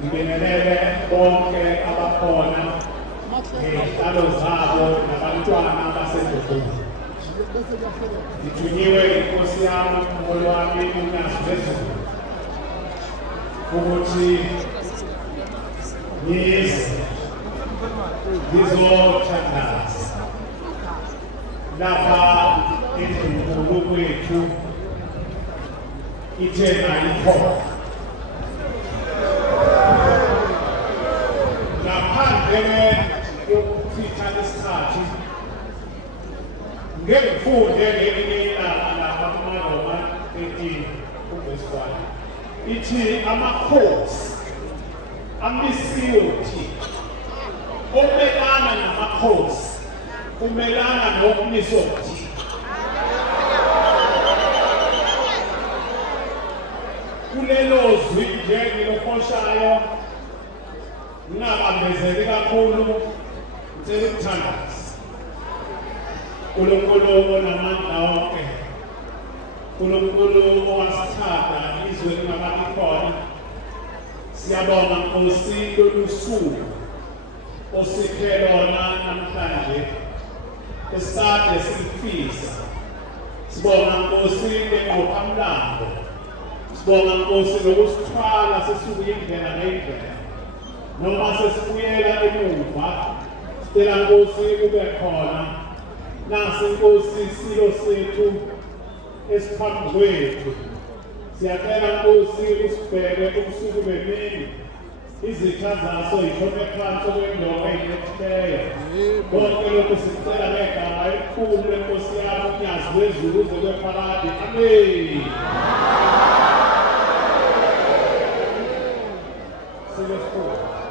ngibingelele bonke abakhona ngezihlalo zabo nabantwana abasedodeni. Ngithunyiwe inkosi yami umholi wami uYazi ukuthi ngizothandaza lapha endlini kwethu ithe nayikhona. Ngaphandle yokuchitha isikhathi ngeke ngifunde ngelinye ilanga lapha kumaRoma 13 uVesi 1 ithi amakhosi amisiwe uThixo. Omelana namakhosi umelana nokumiswa uThixo. Kulelo zwi nje ngilofoshayo ngingabambezeli kakhulu ngicela ukuthandaza uNkulunkulu onamandla wonke, uNkulunkulu owasithanda izwe lingakabi khona. Siyabonga Nkosi lolu suku osiphe lona namhlanje esade silifisa. Sibonga Nkosi lenqophamlando, sibonga Nkosi lokusithwala sesuku indlela nendlela noma sesibuyela emuva. Sicela Nkosi ube khona nasi Nkosi isilo sethu esiphambi kwethu. Siyacela Nkosi usibheke ubusuku bemini, izitha zaso yishone phansi okwendoda eyinethileyo. Konke lokhu sicela ngegama elikhulu leNkosi yami uYazi LweZulu uze kwephakade. Amen. Sibonga.